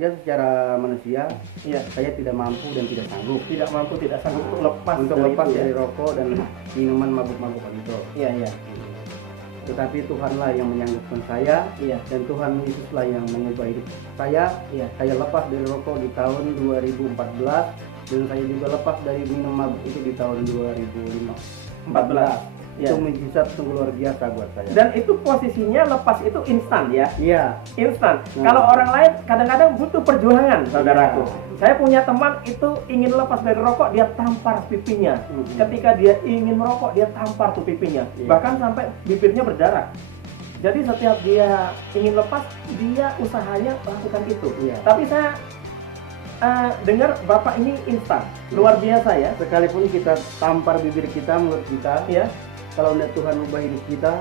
saja secara manusia, Iya. saya tidak mampu dan tidak sanggup Tidak mampu, tidak sanggup untuk lepas itu, dari ya? rokok dan minuman mabuk-mabukan itu. Iya, iya. Tetapi Tuhanlah yang menyanggupkan saya, Iya. dan Tuhan Yesuslah yang mengubah hidup saya. Iya. Saya lepas dari rokok di tahun 2014, dan saya juga lepas dari minum mabuk itu di tahun 2014. Iya. Itu mujizat sungguh luar biasa buat saya. Dan itu posisinya lepas itu instan ya? Iya. Instan. Kalau orang lain kadang-kadang butuh perjuangan, saudaraku. Saya punya teman itu ingin lepas dari rokok, dia tampar pipinya. Ketika dia ingin merokok, dia tampar tuh pipinya. Bahkan sampai bibirnya berdarah. Jadi setiap dia ingin lepas, dia usahanya lakukan itu. Tapi saya dengar Bapak ini instan, luar biasa ya. Sekalipun kita tampar bibir kita, mulut kita, Ya, kalau tidak Tuhan ubah hidup kita,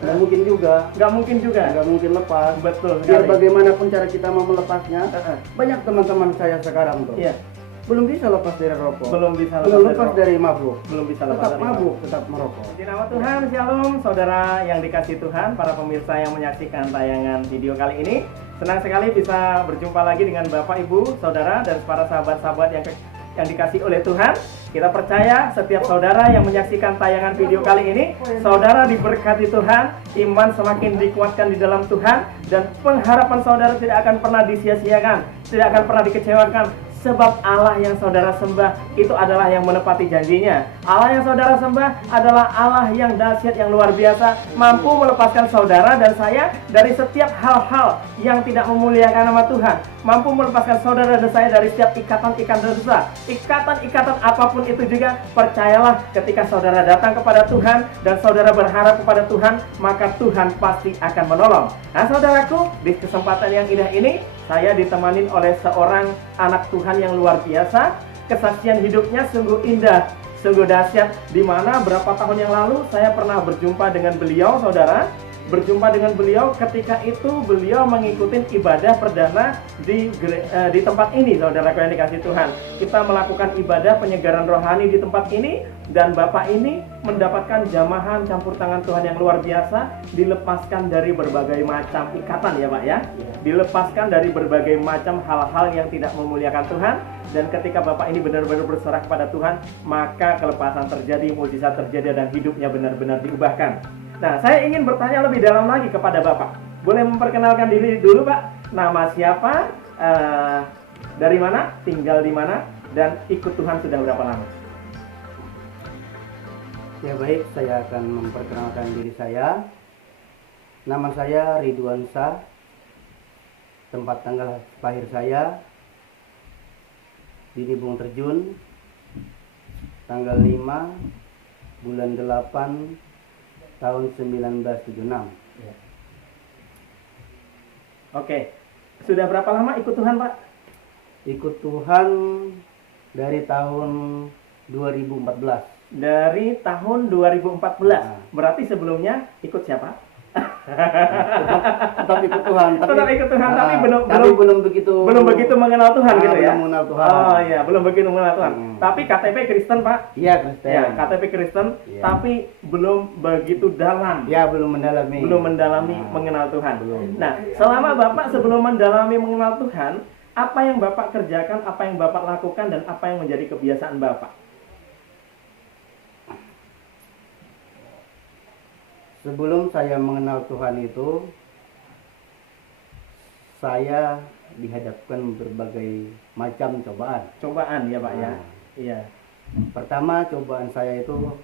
nggak mungkin juga. nggak mungkin juga. Nggak mungkin lepas. Betul Biar sekali. bagaimanapun cara kita mau melepasnya, banyak teman-teman saya sekarang tuh Iya, belum bisa lepas dari rokok, belum bisa belum lepas lepas dari mabuk, belum bisa lepas tetap dari mabuk, tetap merokok. Di nama Tuhan, Shalom saudara yang dikasih Tuhan, para pemirsa yang menyaksikan tayangan video kali ini. Senang sekali bisa berjumpa lagi dengan Bapak, Ibu, Saudara, dan para sahabat-sahabat yang dikasih oleh Tuhan. Kita percaya setiap saudara yang menyaksikan tayangan video kali ini, saudara diberkati Tuhan, iman semakin dikuatkan di dalam Tuhan, dan pengharapan saudara tidak akan pernah disia-siakan, tidak akan pernah dikecewakan. Sebab Allah yang saudara sembah itu adalah yang menepati janjinya. Allah yang saudara sembah adalah Allah yang dahsyat, yang luar biasa, mampu melepaskan saudara dan saya dari setiap hal-hal yang tidak memuliakan nama Tuhan, mampu melepaskan saudara dan saya dari setiap ikatan-ikatan dosa, ikatan-ikatan apapun itu juga. Percayalah, ketika saudara datang kepada Tuhan dan saudara berharap kepada Tuhan, maka Tuhan pasti akan menolong. Nah saudaraku, di kesempatan yang indah ini saya ditemani oleh seorang anak Tuhan yang luar biasa. Kesaksian hidupnya sungguh indah, sungguh dahsyat. Di mana berapa tahun yang lalu saya pernah berjumpa dengan beliau, saudara. Berjumpa dengan beliau ketika itu beliau mengikuti ibadah perdana di tempat ini, saudara yang dikasih Tuhan. Kita melakukan ibadah penyegaran rohani di tempat ini, dan Bapak ini mendapatkan jamahan campur tangan Tuhan yang luar biasa, dilepaskan dari berbagai macam ikatan ya Pak ya. Dilepaskan dari berbagai macam hal-hal yang tidak memuliakan Tuhan. Dan ketika Bapak ini benar-benar berserah kepada Tuhan, maka kelepasan terjadi, mukjizat terjadi, dan hidupnya benar-benar diubahkan. Nah, saya ingin bertanya lebih dalam lagi kepada Bapak. Boleh memperkenalkan diri dulu Pak? Nama siapa? Dari mana? Tinggal di mana? Dan ikut Tuhan sudah berapa lama? Ya baik, saya akan memperkenalkan diri saya. Nama saya Ridwan Shah. Tempat tanggal lahir saya di Nibung Terjun, tanggal 5 bulan 8 tahun 1976. Ya. Oke. Sudah berapa lama ikut Tuhan, Pak? Ikut Tuhan dari tahun 2014. Dari tahun 2014. Nah. Berarti sebelumnya ikut siapa? Tetap ikut Tuhan, Tetap ikut Tuhan, tapi belum begitu mengenal Tuhan gitu ya. Belum mengenal Tuhan. Oh iya, belum begitu mengenal Tuhan. Tapi KTP Kristen, Pak. Iya, Kristen. Ya, KTP Kristen, Iya. tapi belum begitu dalam. Ya, belum mendalami. Belum mendalami mengenal Tuhan. Nah, selama Bapak sebelum mendalami mengenal Tuhan, apa yang Bapak kerjakan, apa yang Bapak lakukan, dan apa yang menjadi kebiasaan Bapak? Sebelum saya mengenal Tuhan itu, saya dihadapkan berbagai macam cobaan. Cobaan ya Pak ya. Nah. Iya. Pertama, cobaan saya itu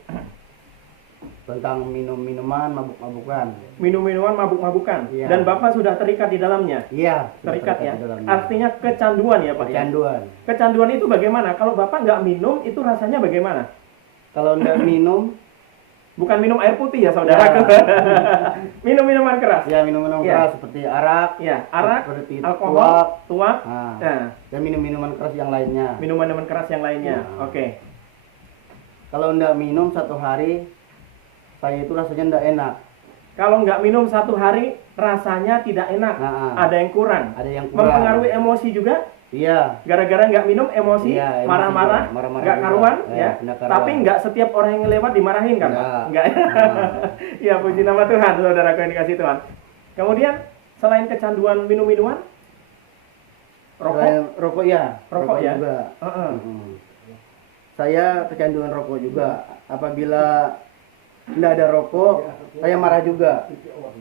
tentang minum-minuman mabuk-mabukan. Minum-minuman mabuk-mabukan. Iya. Dan Bapak sudah terikat di dalamnya. Iya, sudah Terikat ya. di dalamnya. Artinya kecanduan ya Pak. Kecanduan. Ya? Kecanduan itu bagaimana? Kalau Bapak nggak minum, itu rasanya bagaimana? Kalau enggak minum, bukan minum air putih ya saudara. Ya. Minum minuman keras. ya minum-minuman Iya. keras seperti arak, Ya, arak, seperti alkohol, tuak, Nah, nah, dan minum-minuman keras yang lainnya. minuman-minuman keras yang lainnya. Ya. Oke. Kalau enggak minum satu hari, saya itu rasanya enggak enak. Kalau nggak minum satu hari, rasanya tidak enak. Nah, Ada yang kurang. ada yang kurang. Mempengaruhi emosi juga. Iya. Gara-gara nggak minum, emosi, Iya, emosi marah-marah, juga. Marah-marah nggak juga. karuan, Iya, ya. nggak karuan. Tapi nggak setiap orang yang lewat dimarahin kan, Pak? Nggak. Nggak. Ya, puji nama Tuhan, saudaraku yang dikasih Tuhan. Kemudian, selain kecanduan minum-minuman, Rokok? Selain rokok ya, Rokok ya? juga. Heeh. Saya kecanduan rokok juga. Apabila tidak ada rokok, saya marah juga.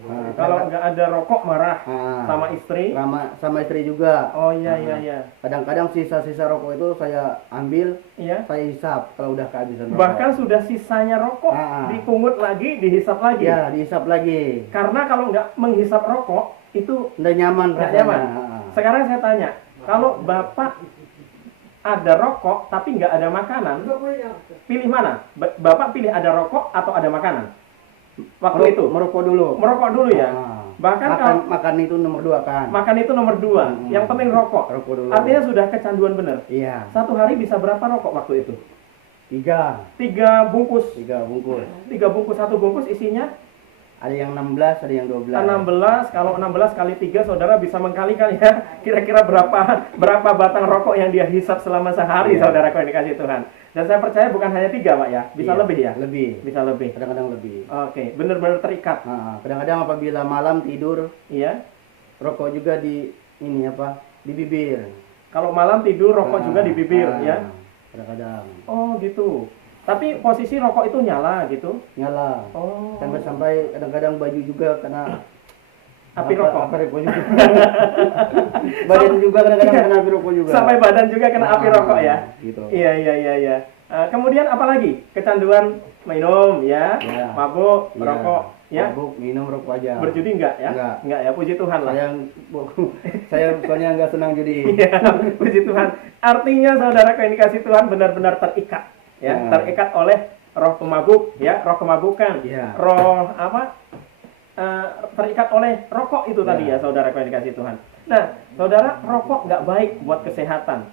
Nah, Kalau nggak ada rokok marah sama istri? sama istri juga. Oh iya iya iya. Kadang-kadang sisa-sisa rokok itu saya ambil, Iya. saya hisap kalau udah kehabisan rokok. Bahkan sudah sisanya rokok dipungut lagi, dihisap lagi. Ya, dihisap lagi. Karena kalau nggak menghisap rokok itu Nggak nyaman nggak rasanya. nyaman. Sekarang saya tanya, kalau Bapak ada rokok tapi nggak ada makanan, pilih mana? Bapak pilih ada rokok atau ada makanan? Waktu itu merokok dulu. merokok dulu ya. Bahkan makan itu nomor 2 kan. makan itu nomor 2. Yang penting rokok. Rokok dulu. Artinya sudah kecanduan bener. Iya. Satu hari bisa berapa rokok waktu itu? 3 bungkus. 3 bungkus. 3 bungkus, satu bungkus isinya Ada yang 16, ada yang 12. 16. Kalau 16 kali 3 saudara bisa mengkalikan ya. Kira-kira berapa batang rokok yang dia hisap selama sehari, saudara yang dikasih Tuhan. Dan saya percaya bukan hanya 3 Pak ya, bisa lebih ya? Lebih. Bisa lebih. Kadang-kadang lebih. Oke, benar-benar terikat. Kadang-kadang apabila malam tidur, Iya. rokok juga di bibir. Kalau malam tidur rokok juga di bibir ya. Kadang-kadang Oh, gitu. Tapi posisi rokok itu nyala gitu. nyala. Oh. Sampai kadang-kadang baju juga kena Api rokok. Api rokok juga. Badan juga kadang-kadang kena api rokok juga. Sampai badan juga kena api rokok ya. Gitu. Iya iya iya iya. Kemudian apa lagi? Kecanduan minum ya, mabuk, merokok ya. Mabuk, minum, rokok aja. Berjudi enggak ya? Enggak ya, puji Tuhan lah. Saya soalnya enggak senang judi. Iya, puji Tuhan. Artinya saudara yang dikasih Tuhan benar-benar terikat ya, terikat oleh roh pemabuk ya, roh kemabukan. Roh apa? Terikat oleh rokok itu tadi ya, saudara yang dikasih Tuhan. Nah, saudara, rokok nggak baik buat kesehatan.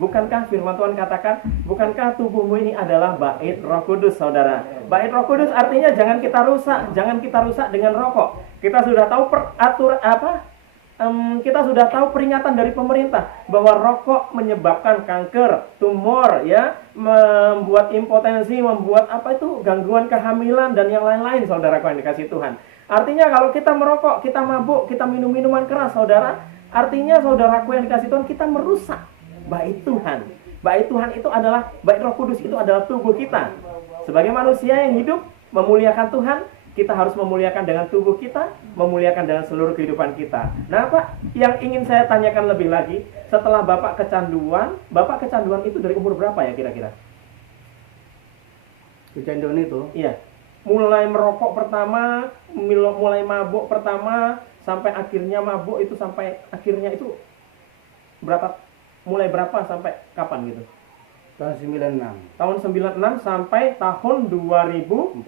Bukankah firman Tuhan katakan, bukankah tubuhmu ini adalah bait Roh Kudus, saudara? Bait Roh Kudus artinya jangan kita rusak dengan rokok. Kita sudah tahu kita sudah tahu peringatan dari pemerintah bahwa rokok menyebabkan kanker, tumor, ya, membuat impotensi, membuat gangguan kehamilan dan yang lain-lain, saudara yang dikasih Tuhan. Artinya kalau kita merokok, kita mabuk, kita minum minuman keras, saudara, artinya saudaraku yang dikasih Tuhan, kita merusak bait Tuhan. Bait Tuhan itu adalah, bait Roh Kudus itu adalah tubuh kita. Sebagai manusia yang hidup memuliakan Tuhan, kita harus memuliakan dengan tubuh kita, memuliakan dengan seluruh kehidupan kita. Nah, Pak, yang ingin saya tanyakan lebih lagi, setelah Bapak kecanduan itu dari umur berapa ya kira-kira? Kecanduan itu? Iya. Mulai merokok pertama, mulai mabuk pertama, sampai akhirnya mabuk itu sampai akhirnya itu mulai berapa sampai kapan gitu? Tahun 96. Tahun 96 sampai tahun 2014,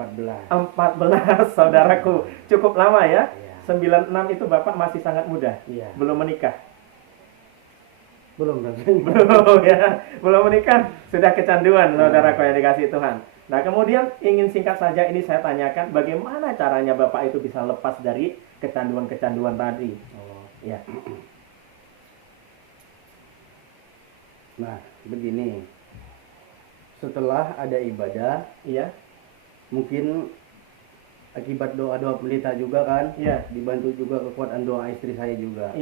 saudaraku. Cukup lama ya. 96 itu Bapak masih sangat muda. Belum menikah. Belum ya. Belum menikah, sudah kecanduan, saudaraku yang dikasih Tuhan. Nah, kemudian ingin singkat saja ini saya tanyakan, bagaimana caranya Bapak itu bisa lepas dari kecanduan-kecanduan tadi? Ya. Nah, begini. Setelah ada ibadah, mungkin akibat doa-doa pendeta juga kan, dibantu juga kekuatan doa istri saya juga.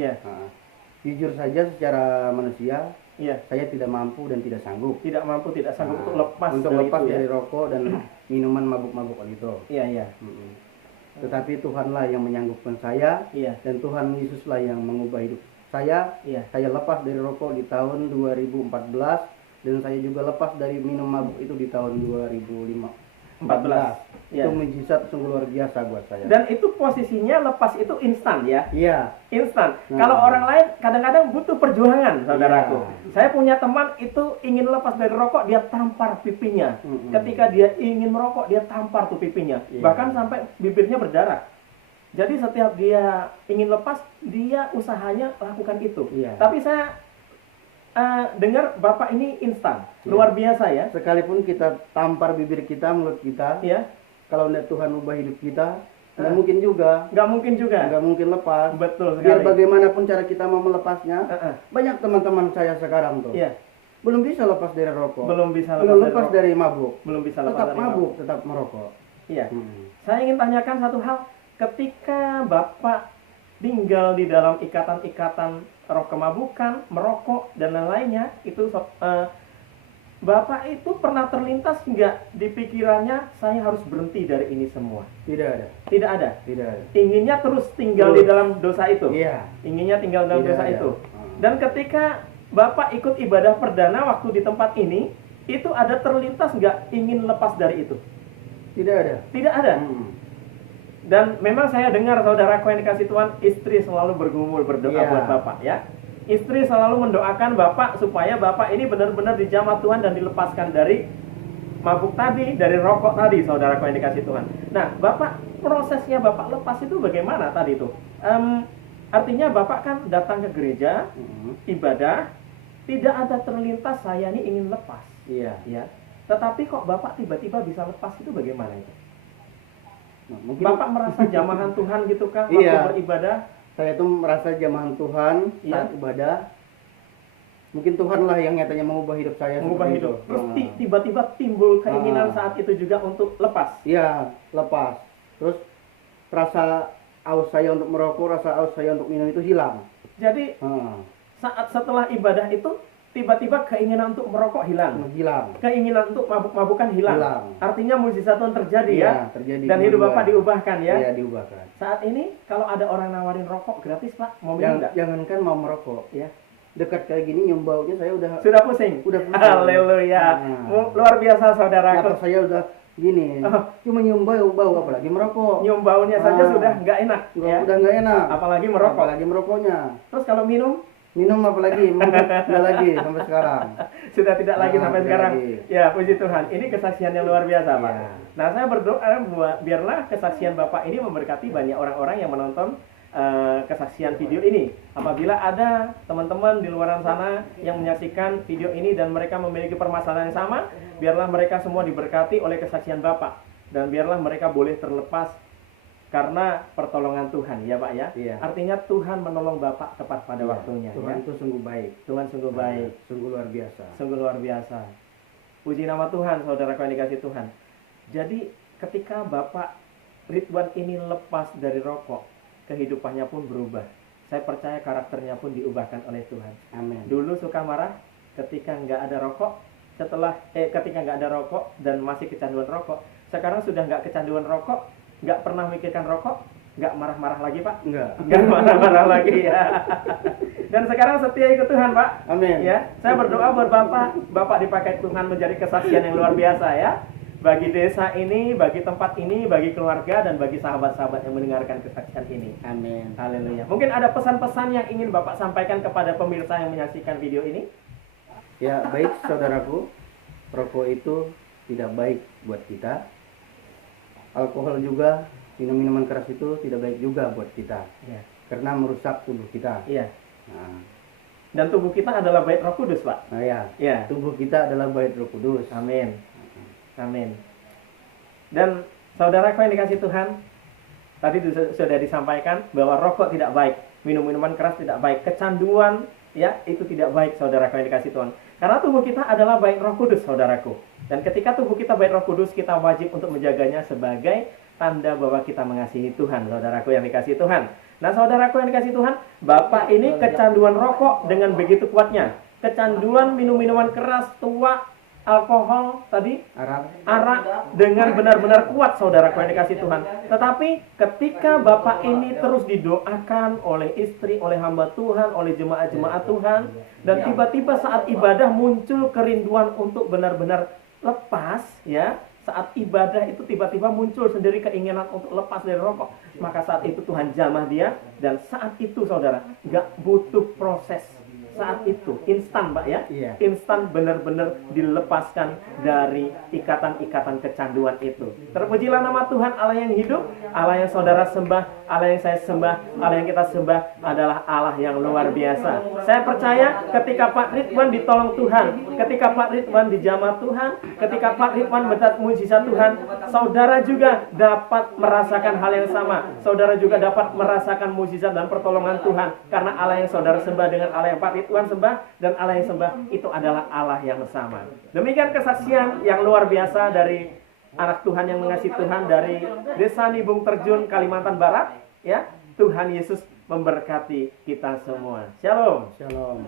Jujur saja secara manusia, saya tidak mampu dan tidak sanggup. Tidak mampu, tidak sanggup untuk lepas dari rokok dan minuman mabuk-mabuk itu. Tetapi Tuhanlah yang menyanggupkan saya, dan Tuhan Yesuslah yang mengubah hidup saya. Saya lepas dari rokok di tahun 2014. Dan saya juga lepas dari minum mabuk itu di tahun 2014. Itu mujizat sungguh luar biasa buat saya. Dan itu posisinya lepas itu instan ya? Iya. Instan. Kalau orang lain kadang-kadang butuh perjuangan, saudaraku. Saya punya teman itu ingin lepas dari rokok, dia tampar pipinya. Ketika dia ingin merokok, dia tampar tuh pipinya. Bahkan sampai bibirnya berdarah. Jadi setiap dia ingin lepas, dia usahanya lakukan itu. Tapi saya dengar Bapak ini instan, luar biasa ya. Sekalipun kita tampar bibir kita, mulut kita, kalau tidak Tuhan ubah hidup kita, nggak mungkin juga. Nggak mungkin lepas. Betul sekali. Biar bagaimanapun cara kita mau melepasnya, banyak teman-teman saya sekarang tuh, belum bisa lepas dari rokok, belum bisa lepas dari mabuk, belum bisa lepas tetap mabuk, tetap merokok. Saya ingin tanyakan satu hal, ketika Bapak tinggal di dalam ikatan-ikatan roh kemabukan, merokok dan lain-lainnya, itu Bapak itu pernah terlintas nggak di pikirannya saya harus berhenti dari ini semua? Tidak ada. Tidak ada. Tidak ada. Inginnya terus tinggal di dalam dosa itu. Iya. Inginnya tinggal dalam Tidak dosa ada. itu. Dan ketika Bapak ikut ibadah perdana waktu di tempat ini, itu ada terlintas nggak ingin lepas dari itu? Tidak ada. Tidak ada. Dan memang saya dengar saudaraku yang dikasih Tuhan, istri selalu bergumul berdoa buat Bapak ya. Istri selalu mendoakan Bapak supaya Bapak ini benar-benar dijamah Tuhan dan dilepaskan dari mabuk tadi, dari rokok tadi, saudaraku yang dikasih Tuhan. Nah, Bapak, prosesnya Bapak lepas itu bagaimana tadi itu? Artinya Bapak kan datang ke gereja, ibadah, tidak ada terlintas saya ini ingin lepas. Iya. Ya. Tetapi kok Bapak tiba-tiba bisa lepas itu bagaimana itu? Nah, mungkin Bapak merasa jamahan Tuhan gitu kah waktu beribadah? Saya tuh merasa jamahan Tuhan saat ibadah. Mungkin Tuhanlah yang nyatanya mengubah hidup saya. Mengubah hidup. Terus tiba-tiba timbul keinginan saat itu juga untuk lepas. Iya, lepas. Terus rasa aus saya untuk merokok, rasa aus saya untuk minum itu hilang. Jadi saat setelah ibadah itu tiba-tiba keinginan untuk merokok hilang. Keinginan untuk mabuk-mabukan hilang. Artinya mukjizat Tuhan terjadi ya. Terjadi. Dan hidup Bapak diubahkan ya. Iya, diubahkan. Saat ini kalau ada orang nawarin rokok gratis Pak, mau minum enggak? Jangankan mau merokok ya. Dekat kayak gini nyium baunya saya sudah pusing. Haleluya. Luar biasa saudaraku. Saya udah gini. Cuma nyium bau apalagi merokok. Nyium baunya saja sudah enggak enak. Udah enggak enak. Apalagi merokok. Apalagi merokoknya. Terus kalau minum apalagi enggak lagi sampai sekarang. Sudah tidak lagi sampai sekarang. Lagi. Ya, puji Tuhan. Ini kesaksian yang luar biasa, Pak. Nah, saya berdoa biarlah kesaksian Bapak ini memberkati banyak orang-orang yang menonton kesaksian video ini. Apabila ada teman-teman di luar sana yang menyaksikan video ini dan mereka memiliki permasalahan yang sama, biarlah mereka semua diberkati oleh kesaksian Bapak dan biarlah mereka boleh terlepas karena pertolongan Tuhan ya Pak ya. Artinya Tuhan menolong Bapak tepat pada waktunya. Tuhan itu sungguh baik. Tuhan sungguh baik. Sungguh luar biasa. Sungguh luar biasa. Puji nama Tuhan, saudaraku yang dikasih Tuhan. Jadi ketika Bapak Ridwan ini lepas dari rokok, kehidupannya pun berubah. Saya percaya karakternya pun diubahkan oleh Tuhan. Amin. Dulu suka marah ketika nggak ada rokok. Ketika nggak ada rokok dan masih kecanduan rokok. Sekarang sudah nggak kecanduan rokok. Nggak pernah mikirkan rokok, nggak marah-marah lagi Pak? Nggak marah-marah lagi ya. Dan sekarang setia ikut Tuhan Pak. Amin. Ya, saya berdoa buat Bapak dipakai Tuhan menjadi kesaksian yang luar biasa ya. Bagi desa ini, bagi tempat ini, bagi keluarga dan bagi sahabat-sahabat yang mendengarkan kesaksian ini. Amin. Haleluya. Mungkin ada pesan-pesan yang ingin Bapak sampaikan kepada pemirsa yang menyaksikan video ini? Ya, baik saudaraku. Rokok itu tidak baik buat kita. Alkohol juga, minum-minuman keras itu tidak baik juga buat kita, karena merusak tubuh kita. Nah. Dan tubuh kita adalah bait Roh Kudus, Pak. Nah ya. Tubuh kita adalah bait Roh Kudus. Amin. Amin. Dan saudaraku yang dikasih Tuhan, tadi sudah disampaikan bahwa rokok tidak baik, minum-minuman keras tidak baik, kecanduan ya itu tidak baik, saudaraku yang dikasih Tuhan. Karena tubuh kita adalah bait Roh Kudus, saudaraku. Dan ketika tubuh kita bait Roh Kudus, kita wajib untuk menjaganya sebagai tanda bahwa kita mengasihi Tuhan, saudaraku yang dikasih Tuhan. Nah, saudaraku yang dikasih Tuhan, Bapak ini kecanduan rokok dengan begitu kuatnya. Kecanduan minum-minuman keras, tua, alkohol, tadi arak dengan benar-benar kuat, saudaraku yang dikasih Tuhan. Tetapi ketika Bapak ini terus didoakan oleh istri, oleh hamba Tuhan, oleh jemaat-jemaat Tuhan, dan tiba-tiba saat ibadah muncul kerinduan untuk benar-benar lepas, ya, saat ibadah itu tiba-tiba muncul sendiri keinginan untuk lepas dari rokok, maka saat itu Tuhan jamah dia, dan saat itu saudara nggak butuh proses, saat itu instan Pak ya, instan benar-benar dilepaskan dari ikatan-ikatan kecanduan itu. Terpujilah nama Tuhan Allah yang hidup, Allah yang saudara sembah, Allah yang saya sembah, Allah yang kita sembah adalah Allah yang luar biasa. Saya percaya ketika Pak Ridwan ditolong Tuhan, ketika Pak Ridwan dijamah Tuhan, ketika Pak Ridwan mendapat mujizat Tuhan, saudara juga dapat merasakan hal yang sama. Saudara juga dapat merasakan mujizat dan pertolongan Tuhan, karena Allah yang saudara sembah dengan Allah yang Pak Ridwan sembah dan Allah yang sembah itu adalah Allah yang sama. Demikian kesaksian yang luar biasa dari anak Tuhan yang mengasihi Tuhan dari Desa Nibung Terjun, Kalimantan Barat, ya. Tuhan Yesus memberkati kita semua. Shalom. Shalom.